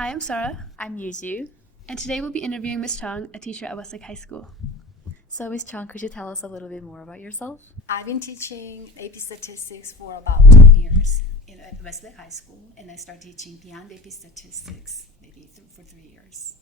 Hi, I'm Sarah, I'm Yuju. and today we'll be interviewing Miss Chong, a teacher at Westlake High School. So, Ms. Chong, could you tell us a little bit more about yourself? I've been teaching AP Statistics for about 10 years at Westlake High School, and I started teaching beyond AP Statistics maybe for 3 years.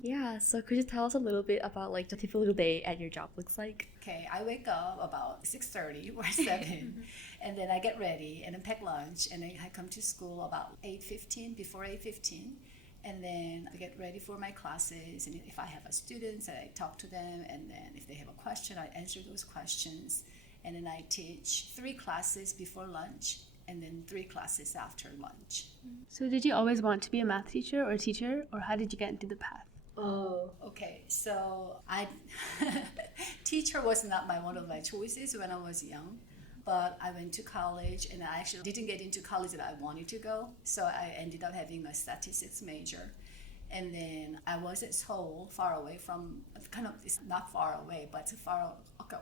Yeah, so could you tell us a little bit about like the typical day at your job looks like? Okay, I wake up about 6:30 or 7, and then I get ready and then pack lunch, and then I come to school about 8:15, before 8:15, and then I get ready for my classes, and if I have students, I talk to them, and then if they have a question, I answer those questions, and then I teach 3 classes before lunch, and then 3 classes after lunch. So did you always want to be a math teacher or a teacher, or how did you get into the path? Oh, okay. So teacher was not one of my choices when I was young, but I went to college and I actually didn't get into college that I wanted to go. So I ended up having a statistics major. And then I was at Seoul, far away from, it's not far away, but far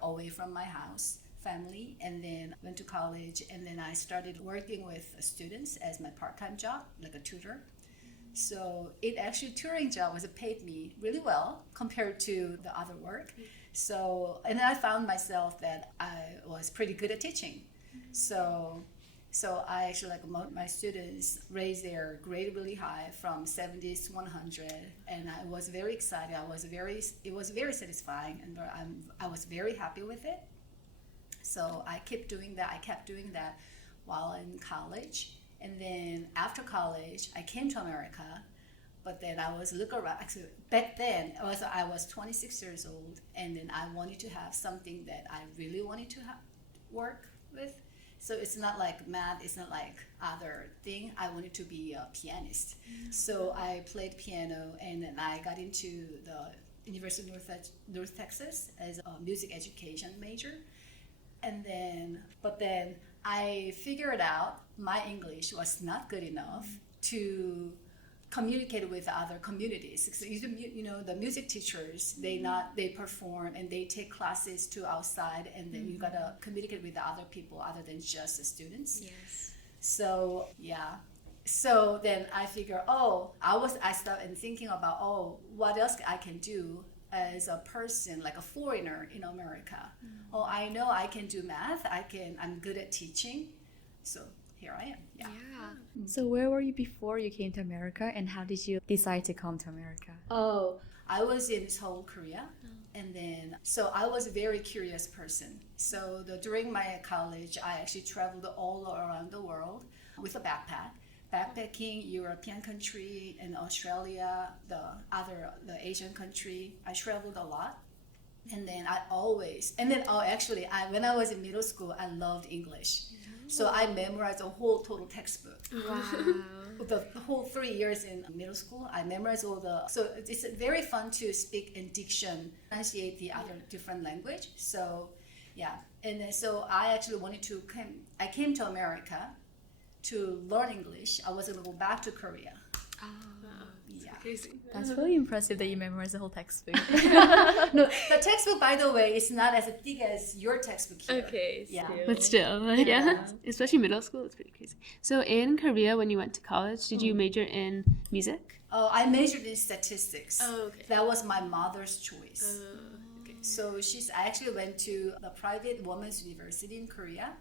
away from my house, family. And then went to college, and then I started working with students as my part-time job, like a tutor. So tutoring job was paid me really well compared to the other work. So, and then I found myself that I was pretty good at teaching. So I actually, my students raised their grade really high from 70s to 100, and I was very excited. It was very satisfying, and I was very happy with it. So I kept doing that while in college. And then after college, I came to America, but then I was looking around. Actually, back then, I was 26 years old, and then I wanted to have something that I really wanted to work with. So it's not like math, it's not like other thing. I wanted to be a pianist. Mm-hmm. So I played piano, and then I got into the University of North Texas as a music education major. But then I figured out my English was not good enough to communicate with other communities. So, the music teachers, they perform and they take classes to outside, and then you gotta communicate with the other people other than just the students. Yes. So yeah. So then I figure, I started thinking about, what else I can do as a person, like a foreigner in America. I know I can do math. I'm good at teaching. So here I am. Yeah. So where were you before you came to America, and how did you decide to come to America? I was in Seoul, Korea. And then, so I was a very curious person. So during my college, I actually traveled all around the world with a backpacking European country and Australia, the Asian country. I traveled a lot. And then when I was in middle school, I loved English. So I memorized a whole total textbook. Wow. The whole 3 years in middle school, I memorized so it's very fun to speak in diction, pronunciate the other different language. So yeah, and then so I actually I came to America to learn English. I was going to go back to Korea. Crazy. That's really impressive that you memorized the whole textbook. No, the textbook, by the way, is not as thick as your textbook here. Okay, yeah. But still, especially middle school, it's pretty crazy. So in Korea, when you went to college, did you major in music? Oh, I majored in statistics. Oh, okay. That was my mother's choice. Okay. So I actually went to the private women's university in Korea.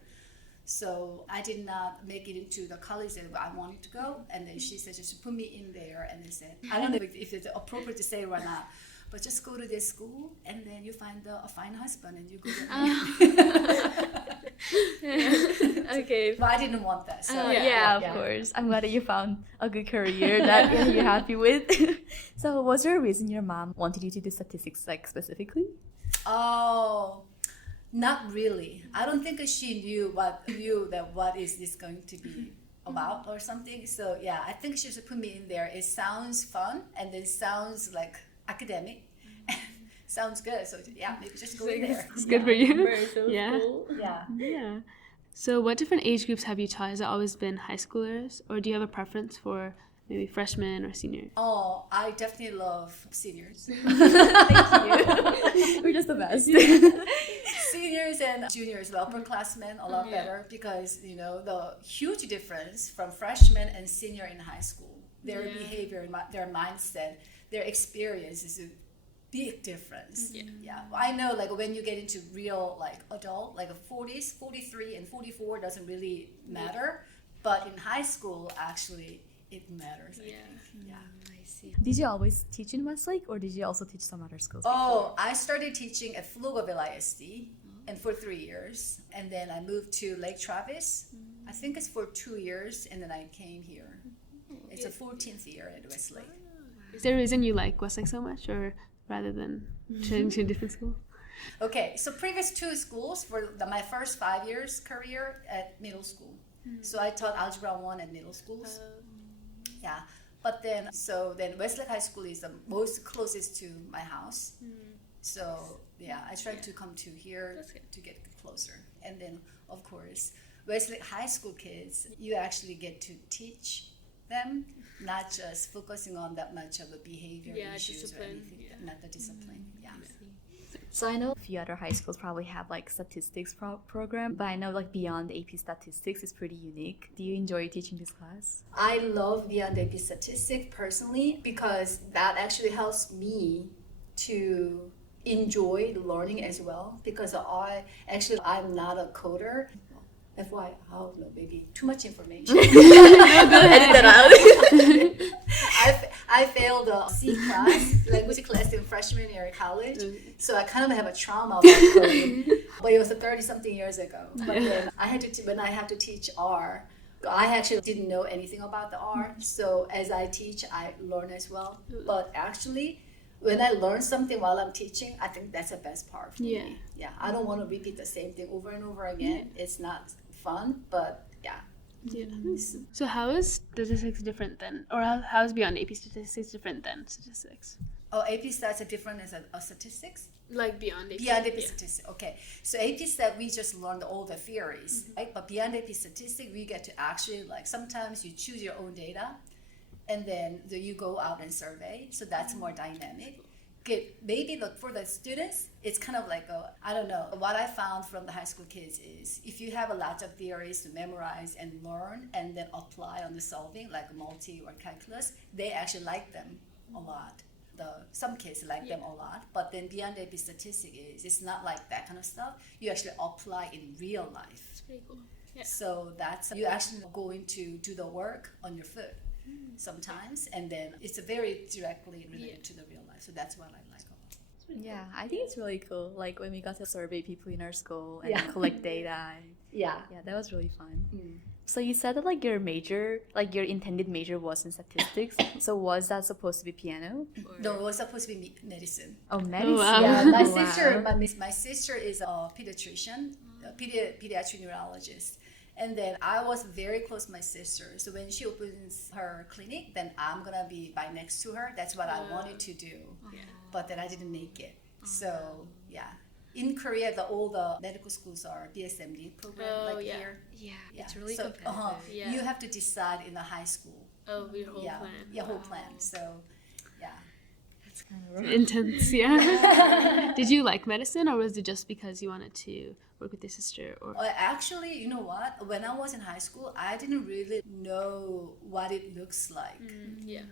So I did not make it into the college that I wanted to go, and then she said just put me in there, and they said, I don't know if it's appropriate to say it or not, but just go to this school, and then you find a fine husband, and you go to Okay. But I didn't want that. So of course. I'm glad that you found a good career that you're happy with. So was there a reason your mom wanted you to do statistics, like specifically? Oh, not really. I don't think she knew what is this going to be about or something. So yeah, I think she should put me in there. It sounds fun, and then sounds like academic. Sounds good. So yeah, maybe just go in there. It's good for you. So cool. Yeah. So what different age groups have you taught? Has it always been high schoolers, or do you have a preference for maybe freshmen or seniors? Oh, I definitely love seniors. Thank you. We're just the best. Seniors and juniors, the upperclassmen, a lot better, because the huge difference from freshman and senior in high school. their Yeah. behavior, their mindset, their experience is a big difference. Yeah. I know, like when you get into real like adult, like a 40s, 43 and 44 doesn't really matter, but in high school actually it matters. I Yeah. think. Yeah. I see. Did you always teach in Westlake, or did you also teach some other schools? Oh, I started teaching at Pflugerville ISD and for 3 years, and then I moved to Lake Travis. I think it's for 2 years, and then I came here. It's a 14th year at Westlake. Is there a reason you like Westlake so much, or rather than changing to a different school? Okay, so previous 2 schools for my first 5 years career at middle school. So I taught Algebra 1 at middle schools. Yeah, but then Westlake High School is the most closest to my house. So yeah, I tried to come to here to get closer. And then of course, Westlake High School kids, you actually get to teach them, not just focusing on that much of the behavior issues discipline, or anything, not the discipline. Yeah. So I know a few other high schools probably have like statistics program, but I know like Beyond AP Statistics is pretty unique. Do you enjoy teaching this class? I love Beyond AP Statistics personally because that actually helps me to enjoy learning as well, because I'm not a coder. FYI, I don't know, maybe too much information. Edit that out. I failed a C class, language class in freshman year in college, so I kind of have a trauma about coding. But it was 30-something years ago. But then when I had to teach R, I actually didn't know anything about the R. So as I teach, I learn as well. But actually, when I learn something while I'm teaching, I think that's the best part for me. Yeah, I don't want to repeat the same thing over and over again. It's not fun, but yeah. Yeah. So how is statistics different then, or how is Beyond AP Statistics different than statistics? Oh, AP Stats are different as a statistics? Like Beyond AP. Beyond AP Statistics, okay. So AP Stat, we just learned all the theories, right? But Beyond AP Statistics, we get to actually, like, sometimes you choose your own data, and then you go out and survey. So that's more dynamic. Maybe look for the students, it's kind of like I don't know. What I found from the high school kids is if you have a lot of theories to memorize and learn and then apply on the solving, like multi or calculus, they actually like them a lot. Some kids like them a lot, but then Beyond AP Statistics it's not like that kind of stuff. You actually apply in real life. It's pretty cool. Yeah. So that's you actually going to do the work on your foot sometimes, and then it's very directly related to the real life. So that's what I like about it. Yeah, I think it's really cool. Like when we got to survey people in our school and collect data. Yeah, that was really fun. So you said that like your major, like your intended major was in statistics. So was that supposed to be piano? No, it was supposed to be medicine. Oh, medicine. wow. Yeah, my Wow. sister, my sister is a pediatrician, a pediatric neurologist. And then I was very close to my sister. So when she opens her clinic, then I'm going to be by next to her. That's what I wanted to do. But then I didn't make it. So, yeah. In Korea, all the medical schools are BSMD program, here. Yeah, Yeah. it's really so, competitive. Yeah. You have to decide in the high school. Oh, your whole plan. Yeah, whole plan. So, yeah. That's kind of rough. Intense, yeah. Did you like medicine, or was it just because you wanted to work with your sister? Or Actually, you know what? When I was in high school, I didn't really know what it looks like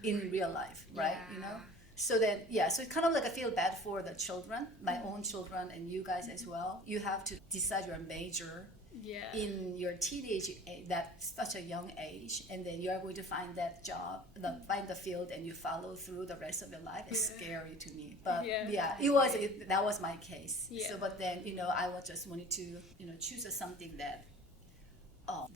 in real life, right? Yeah. You know? So then, so it's kind of like I feel bad for the children, my own children, and you guys as well. You have to decide your major in your teenage age, that's such a young age, and then you are going to find that job, find the field, and you follow through the rest of your life. It's scary to me, but that was my case. So, but then I just wanted to choose something that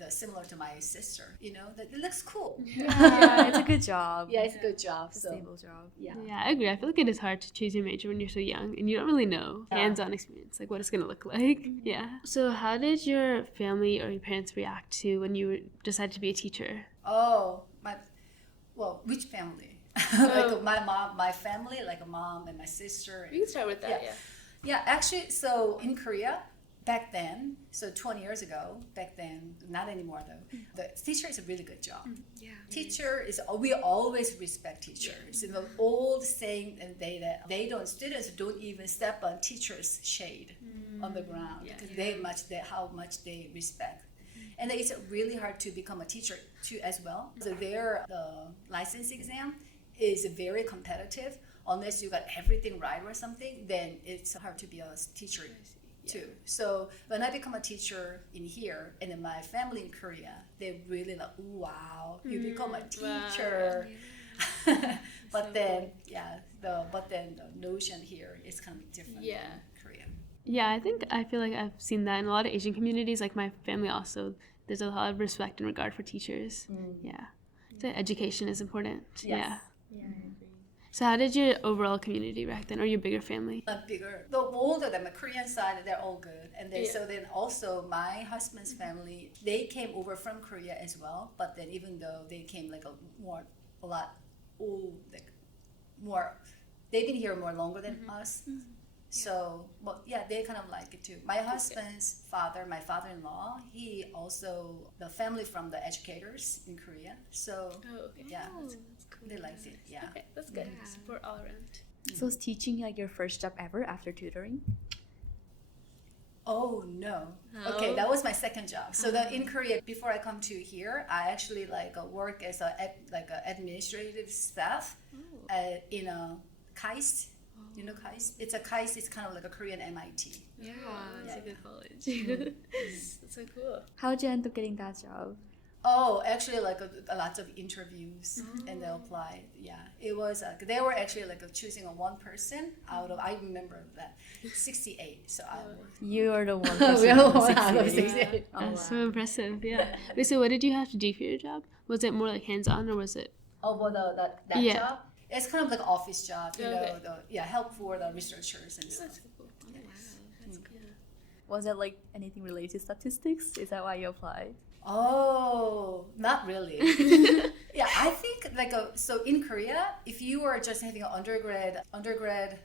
similar to my sister. That it looks cool. Yeah, it's a good job. Yeah, it's a good job. It's a So stable job. yeah. yeah, I agree. I feel like it is hard to choose your major when you're so young and you don't really know hands-on experience, like what it's gonna look like. Yeah. So how did your family or your parents react to when you decided to be a teacher? Oh, which family? Like my family, like a mom and my sister. We can start with that. Yeah, actually, so in Korea, back then, so 20 years ago, back then, not anymore though, the teacher is a really good job. Yeah. We always respect teachers. The old saying that students don't even step on teachers' shade on the ground because how much they respect. And it's really hard to become a teacher too as well. So the license exam is very competitive. Unless you got everything right or something, then it's hard to be a teacher too. So when I become a teacher in here, and then my family in Korea, they really like, wow, you become a teacher. Wow. But then the notion here is kind of different in Korea. Yeah, I feel like I've seen that in a lot of Asian communities. Like my family also, there's a lot of respect and regard for teachers. Yeah, so education is important. Yes. Yeah. So how did your overall community react then, or your bigger family? Bigger. The older than my Korean side, they're all good. And then so then also my husband's family, they came over from Korea as well. But then even though they came like they've been here more longer than us. So, but yeah, they kind of like it too. My husband's father, my father-in-law, he also the family from the educators in Korea. So yeah, That's cool. they liked it. Yeah, Okay, that's good. Support all around. So is teaching like your first job ever after tutoring? Oh no. Okay, that was my second job. So in Korea, before I come to here, I actually work as a administrative staff in a KAIST. You know KAIST? It's kind of like a Korean MIT. Yeah, it's a good college. That's so cool. How did you end up getting that job? Oh, actually, a lot of interviews, and they applied. Yeah, it was. They were actually choosing one person out of. I remember that 68. So I worked. You are the one. We are the one out of 68. 68. Oh, That's so impressive. Yeah. Wait, so what did you have to do for your job? Was it more like hands-on, or was it? Oh, well, that job. It's kind of like an office job, you know. Help for the researchers and stuff. That's so cool. Oh, wow, that's cool. Was it like anything related to statistics? Is that why you applied? Oh, not really. Yeah, I think so in Korea, if you are just having an undergrad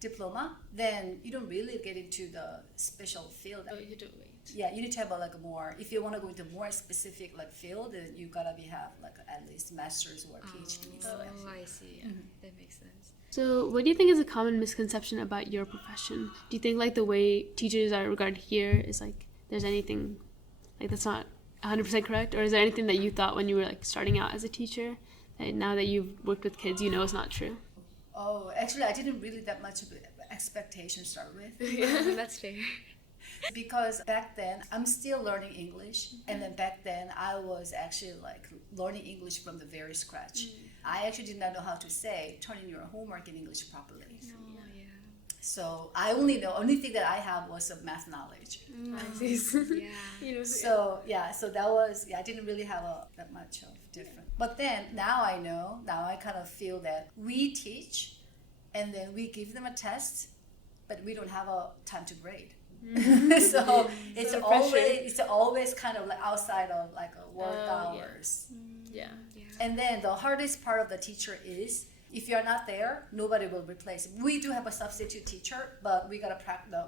diploma, then you don't really get into the special field. Oh, you do wait. Yeah, you need to have more. If you want to go into more specific field, then you gotta have at least master's or PhD. Oh, I see. Yeah. That makes sense. So, what do you think is a common misconception about your profession? Do you think the way teachers are regarded here is there's anything that's not 100% correct, or is there anything that you thought when you were starting out as a teacher that now that you've worked with kids, is not true? Oh, actually, I didn't really that much of expectation to start with. Yeah, that's fair. Because back then I'm still learning English, and then back then I was actually learning English from the very scratch. I actually did not know how to say turn in your homework in English properly. So I only thing that I have was a math knowledge. Yeah. So that was I didn't really have that much of different. But then now I kind of feel that we teach, and then we give them a test, but we don't have a time to grade. So it's always kind of outside of work hours. Yeah. And then the hardest part of the teacher is if you're not there, nobody will replace. We do have a substitute teacher, but we gotta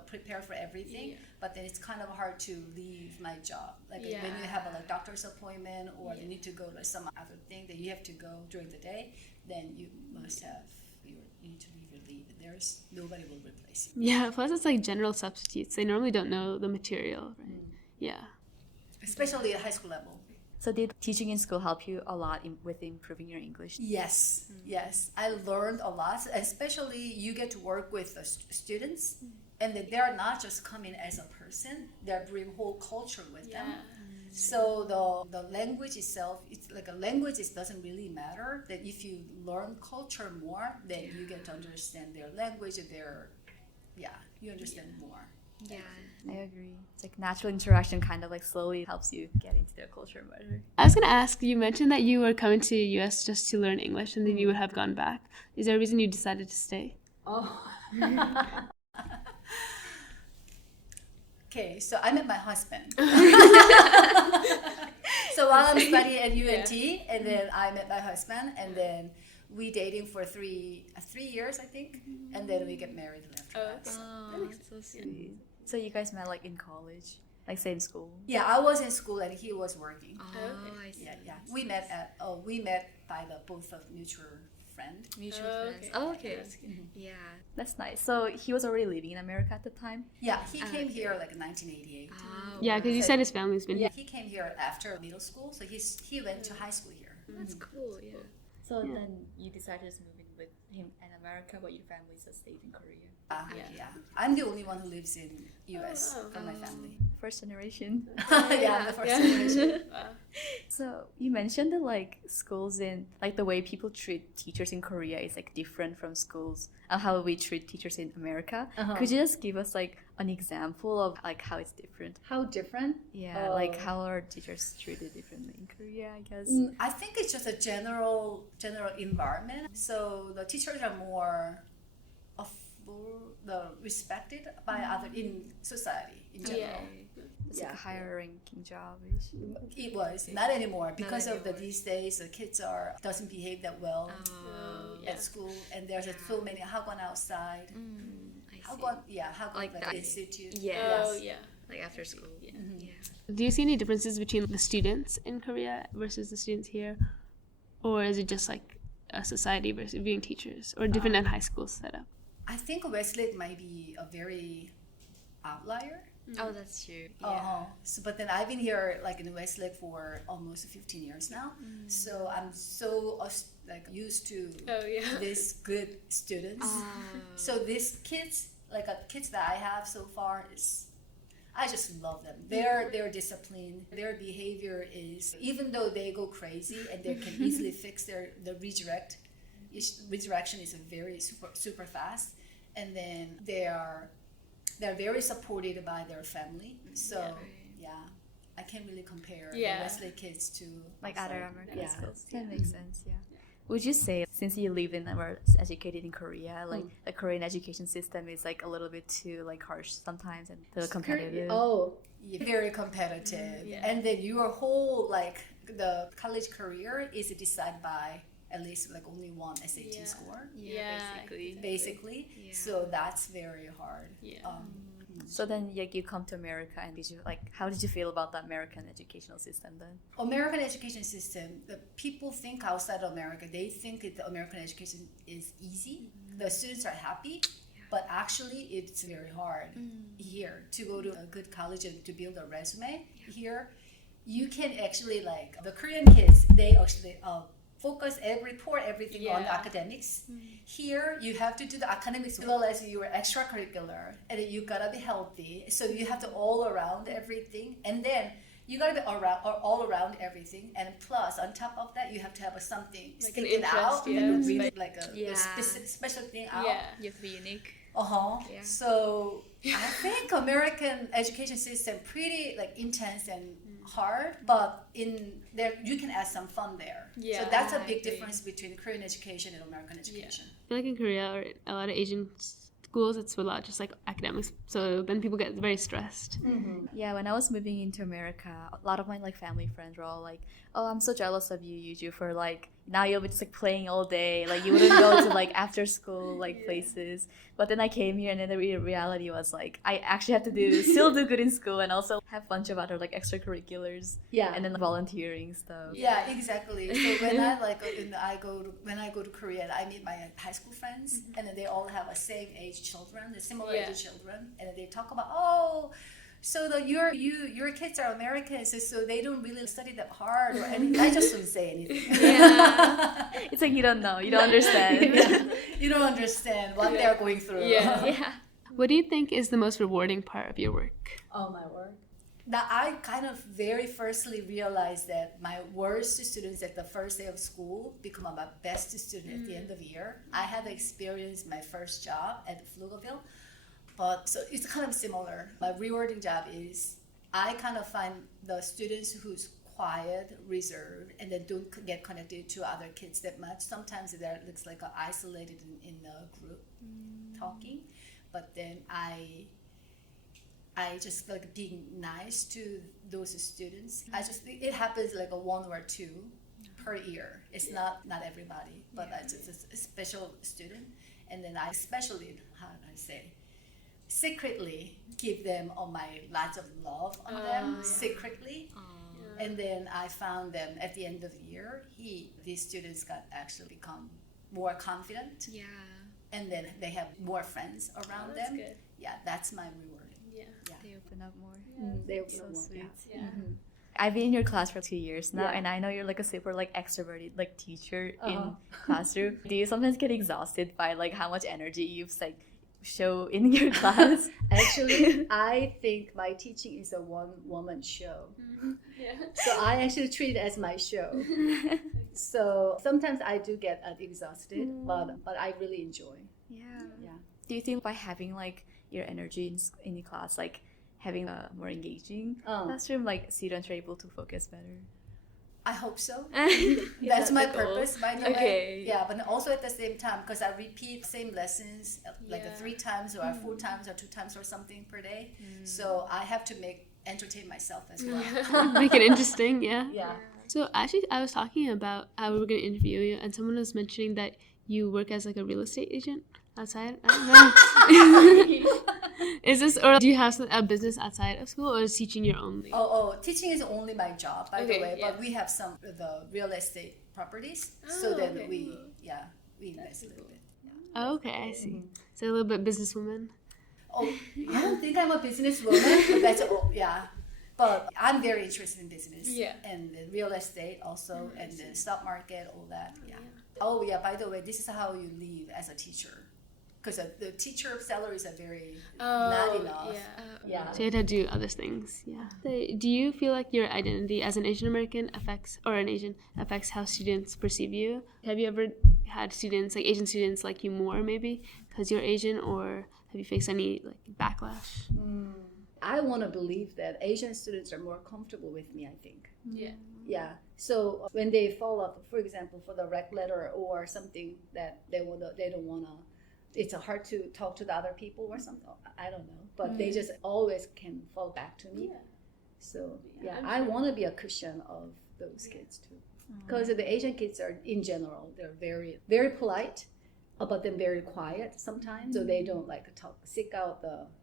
prepare for everything. But then it's kind of hard to leave my job. When you have a doctor's appointment, or you need to go to some other thing that you have to go during the day, then you must have you need to leave your leave. There's nobody will replace you. Yeah. Plus, it's general substitutes. They normally don't know the material, right? Yeah. Especially at high school level. So did teaching in school help you a lot with improving your English? Yes, yes. I learned a lot, especially you get to work with the students, and they're not just coming as a person, they bring whole culture with them. So the language itself, it's a language, it doesn't really matter. That if you learn culture more, then you get to understand their language, you understand more. Yeah. I agree. It's natural interaction kind of slowly helps you get into their culture better. I was gonna ask, you mentioned that you were coming to the U.S. just to learn English, and then you would have gone back. Is there a reason you decided to stay? Oh. Okay, so I met my husband. So while I'm studying at UNT, and then I met my husband, and then we dating for three years, I think, and then we get married after that. Oh, that's so sweet. So you guys met in college, same school? Yeah, I was in school and he was working. Oh, I see. Yeah. We met by the both of mutual friend. Mutual Oh, friends. okay. Oh, okay. That's good. Yeah. That's nice. So he was already living in America at the time? Yeah, he came okay. here like in 1988. Oh, Yeah, because you said his family's been Yeah, here. he came here after middle school, so he went to high school here. that's cool. Yeah. So Yeah. then you decided to move in with him in America, but your family just stayed in Korea. Yeah. I'm the only one who lives in U.S. Oh, wow. from my family. First generation. Yeah, I'm the first generation. Wow. So you mentioned that like schools in like the way people treat teachers in Korea is like different from schools and how we treat teachers in America. Could you just give us like an example of like how it's different? How different? Yeah, like how are teachers treated differently in Korea, I guess. I think it's just a general environment. So the teachers are more respected by other in society in general. It's like a higher ranking job-ish. It was not anymore because of anymore. these days the kids are doesn't behave that well Yeah. at school, and there's so many hagwon outside. I see. Hagwon Like like that. institute. Yes. Oh, yeah. Like after school. Yeah. Do you see any differences between the students in Korea versus the students here? Or is it just like a society versus viewing teachers? Or different than high school setup? I think Westlake might be a very outlier. Oh, that's true. Yeah. So, but then I've been here like in Westlake for almost 15 years now. So I'm so like used to Oh, yeah. these good students. So these kids, like kids that I have so far, I just love them. They're disciplined. Their behavior is, even though they go crazy and they can easily fix the redirection is very super fast, and then they're very supported by their family. So I can't really compare the Westlake kids to Like other American yeah. schools. That makes sense, yeah. Would you say, since you live in and were educated in Korea, like the Korean education system is like a little bit too like harsh sometimes and too competitive? Very competitive, Yeah. and then your whole like the college career is decided by at least like only one SAT score, Yeah, basically. Yeah. So that's very hard. Yeah. So then like you come to America and did you like how did you feel about the American educational system then? American education system, the people think outside of America, they think that the American education is easy. The students are happy, but actually it's very hard here to go to a good college and to build a resume. Here, you can actually like the Korean kids, they actually focus report everything on the academics. Here, you have to do the academics as well as your extracurricular, and you gotta be healthy. So you have to all around everything, and then you gotta be all around everything. And plus, on top of that, you have to have something Like stick an it out, interest, and really like a Yeah. special thing out. Yeah. You have to be unique. Yeah. So I think American education system pretty like intense and hard, but in there you can add some fun there. Yeah, So that's a I big agree. difference between Korean education and American education. I feel like in Korea or a lot of Asian schools, it's a lot just like academics. So then people get very stressed. Yeah, when I was moving into America, a lot of my like family friends were all like, "Oh, I'm so jealous of you, Yuju, for like now you'll be just like playing all day. Like you wouldn't go to like after school like places." But then I came here, and then the reality was like I actually have to still do good in school, and also have a bunch of other like extracurriculars. Yeah. And then volunteering stuff. Yeah, exactly. So when I go to Korea, and I meet my high school friends, and then they all have a same age children, the similar age children, and then they talk about so your kids are Americans, so they don't really study that hard or anything. I just don't say anything. It's like you don't know, you don't understand. You don't understand what they're going through. Yeah. What do you think is the most rewarding part of your work? Oh, my work. Now, I kind of very firstly realized that my worst students at the first day of school become my best student at the end of the year. I had experienced my first job at Pflugerville, but so it's kind of similar. My rewarding job is I kind of find the students who's quiet, reserved, and then don't get connected to other kids that much. Sometimes they're looks like isolated in a group talking, but then I just feel like being nice to those students. It happens like a one or two per year. It's not everybody, but it's a special student. And then I especially, how do I say, secretly give them all my lots of love on them, secretly. And then I found them at the end of the year. These students got actually become more confident, Yeah. and then they have more friends around that's them. good. Yeah, that's my reward. Yeah. They open up more. They open So up more. sweet. Yeah. Yeah. I've been in your class for 2 years now, Yeah. and I know you're like a super like extroverted like teacher Uh-huh. in classroom. Do you sometimes get exhausted by like how much energy you've like show in your class? Actually, I think my teaching is a one-woman show. Yeah. So I actually treat it as my show. So sometimes I do get exhausted, but I really enjoy. Yeah. Yeah. Do you think by having like your energy in the class, like having a more engaging classroom, like students are able to focus better? I hope so. That's That's my the goal. purpose, by the Okay. way. Yeah, but also at the same time, because I repeat same lessons like Yeah. 3 times or 4 times or 2 times or something per day. So I have to entertain myself as well. Make it interesting, yeah. Yeah. So actually, I was talking about how we were going to interview you, and someone was mentioning that you work as like a real estate agent outside. I don't know. Is this, or do you have a business outside of school, or is teaching your only? Oh, teaching is only my job, by Okay, the way. yeah. But we have some of the real estate properties, Oh, so then okay. we invest a little bit. Oh, okay, I see. So a little bit businesswoman. Oh, I don't think I'm a businesswoman, but that's all. Yeah. But I'm very interested in business. Yeah. And the real estate also, and the stock market, all that. Yeah. Oh, yeah, by the way, this is how you live as a teacher. Because the teacher salaries are very not enough. Yeah. So you had to do other things, yeah. So do you feel like your identity as an Asian American affects how students perceive you? Have you ever had students, like Asian students, like you more maybe because you're Asian, or have you faced any like backlash? I want to believe that Asian students are more comfortable with me, I think. Yeah. Yeah. So when they follow up, for example, for the rec letter or something that they don't want to, it's hard to talk to the other people or something. I don't know. But they just always can fall back to me. Yeah. So, Yeah, I'm I sure. want to be a cushion of those kids too. Because the Asian kids are, in general, they're very, very polite, but then very quiet sometimes. So they don't like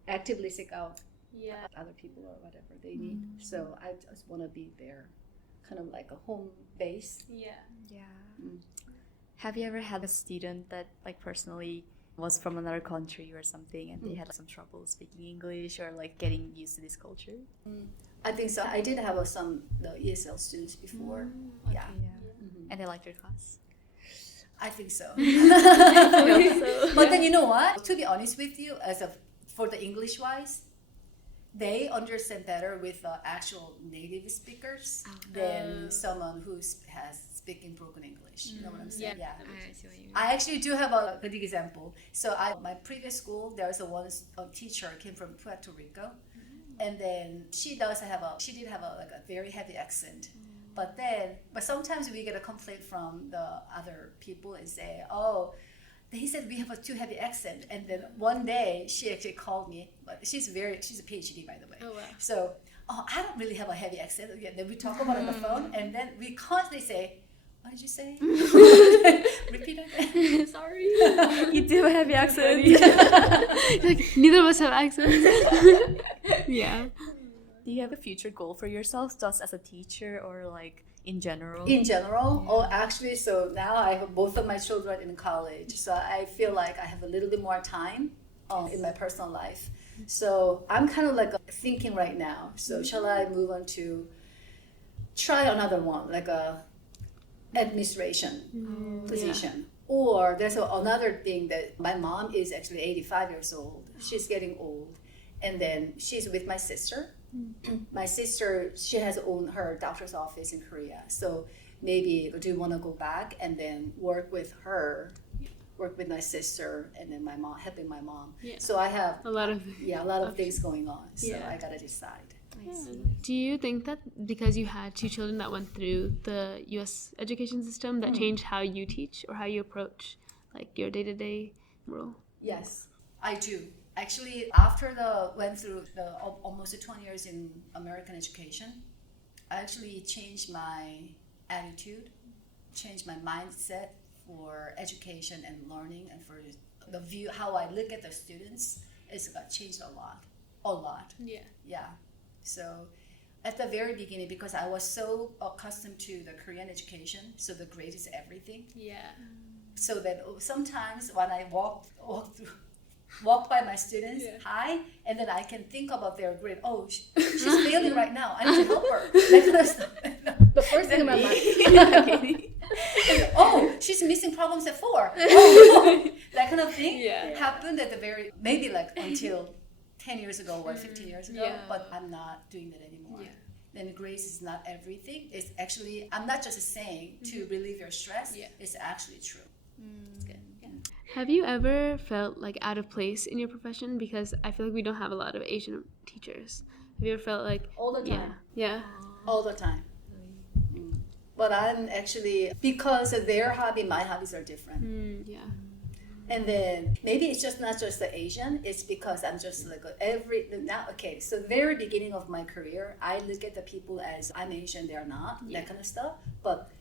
actively seek out Yeah. other people or whatever they need. So I just want to be there, kind of like a home base. Yeah. Yeah. Have you ever had a student that like personally was from another country or something, and they had some trouble speaking English or like getting used to this culture? I think so. I did have some the ESL students before. Yeah, And they liked your class. I think so. So. But then you know what? To be honest with you, for the English wise, they understand better with actual native speakers than someone who has speaking broken English. You know what I'm saying? Yeah. I see what you mean. I actually do have a good example. So my previous school, there was a teacher came from Puerto Rico, and then she did have a very heavy accent. But sometimes we get a complaint from the other people and say, oh, they said we have a too heavy accent. And then one day she actually called me, but she's a PhD, by the way. Oh, wow. So, I don't really have a heavy accent. Again, then we talk about it on the phone, and then we constantly say, what did you say? Repeat it. Sorry. You do have a heavy accent. Like, neither of us have accents. Yeah. Do you have a future goal for yourself, just as a teacher or like in general? In general, actually, so now I have both of my children in college, so I feel like I have a little bit more time in my personal life. So I'm kind of like thinking right now. So shall I move on to try another one, like a administration position? Or there's another thing that my mom is actually 85 years old. She's getting old, and then she's with my sister. My sister, she has owned her doctor's office in Korea. So maybe do you want to go back and then work with her, work with my sister, and then my mom, helping my mom. Yeah. So I have A lot of things going on. So Yeah. I gotta decide. Do you think that because you had 2 children that went through the U.S. education system that changed how you teach or how you approach like your day-to-day role? Yes, I do. Actually, after went through the almost 20 years in American education, I actually changed my attitude, changed my mindset for education and learning, and for the view how I look at the students. It's got changed a lot. Yeah. Yeah. So at the very beginning, because I was so accustomed to the Korean education, so the grade is everything. Yeah. So that sometimes when I walk by my students, hi, and then I can think about their grade. Oh, she's failing right now. I need to help her. That kind of stuff. The first thing in my mind. Oh, she's missing problems at 4. Oh, that kind of thing happened at the maybe like until 10 years ago or 15 years ago, but I'm not doing that anymore. Then grace is not everything. It's actually, I'm not just saying to relieve your stress. It's actually true. It's good. Yeah. Have you ever felt like out of place in your profession? Because I feel like we don't have a lot of Asian teachers. Have you ever felt like... All the time. Yeah. All the time. But I'm actually, because of their hobby, my hobbies are different. And then maybe it's just not just the Asian, it's because I'm just like so very beginning of my career, I look at the people as I'm Asian, they're not, that kind of stuff. But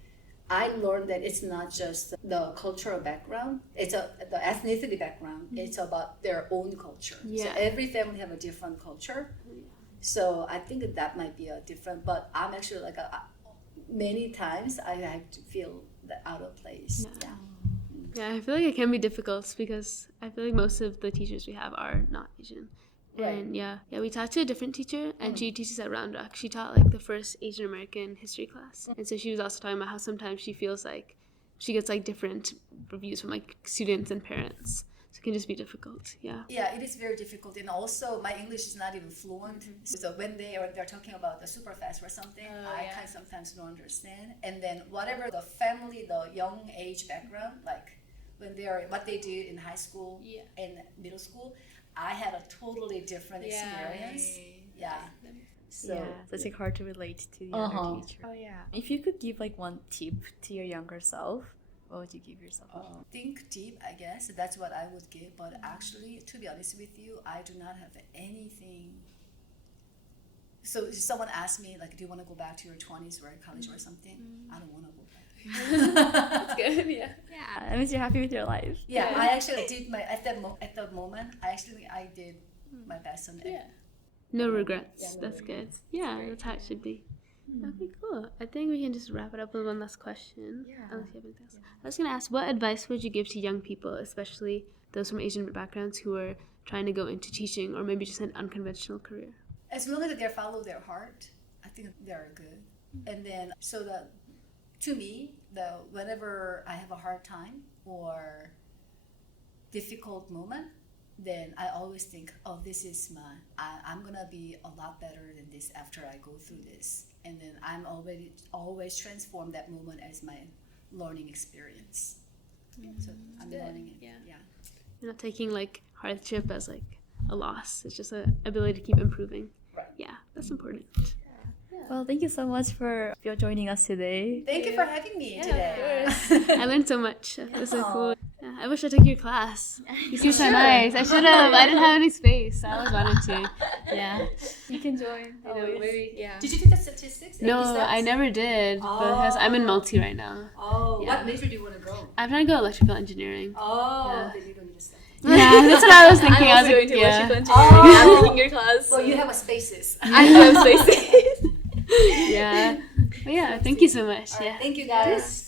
I learned that it's not just the cultural background, it's the ethnicity background, it's about their own culture. So every family have a different culture. So I think that might be a different, but I'm actually like many times I have to feel out of place. Yeah, I feel like it can be difficult because I feel like most of the teachers we have are not Asian. And we talked to a different teacher, and she teaches at Round Rock. She taught like the first Asian American history class. And so she was also talking about how sometimes she feels like she gets like different reviews from like students and parents. So it can just be difficult. Yeah, it is very difficult. And also my English is not even fluent. So when they're talking about the super fast or something, I kind of sometimes don't understand. And then whatever the family, the young age background, like when what they did in high school and middle school, I had a totally different experience. So it's like hard to relate to the younger teacher. If you could give like one tip to your younger self, what would you give yourself? Think deep, I guess. That's what I would give. But actually, to be honest with you, I do not have anything. So if someone asks me, like, do you want to go back to your 20s or college or something? I don't want to go back. That's good. Yeah. That means you're happy with your life. I actually did at the moment. I did my best on it. No regrets. That's good. Yeah, that's how it should be. Okay, cool. I think we can just wrap it up with one last question. Unless you have anything else. I was going to ask, what advice would you give to young people, especially those from Asian backgrounds who are trying to go into teaching or maybe just an unconventional career? As long as they follow their heart, I think they're good. And then, to me, whenever I have a hard time or difficult moment, then I always think, oh, this is I'm going to be a lot better than this after I go through this. And then I'm always transform that moment as my learning experience. So I'm learning it. You're not taking like hardship as like a loss. It's just an ability to keep improving. Right. Yeah, that's important. Well, thank you so much for joining us today. Thank you for having me today. I learned so much. It was so cool. Yeah, I wish I took your class. You seem so nice. I should have. I didn't have any space. I always wanted to. Yeah. You can join. Did you do the statistics? No, I never did because I'm in multi right now. What major do you want to go? I'm trying to go electrical engineering. Then you don't need to study. Yeah, that's what I was thinking. I'm I was going to yeah. electrical engineering. I'm taking your class. Well, you have a spaces. I have spaces. Yeah. Well, yeah. Thank you so much. Thank you, guys.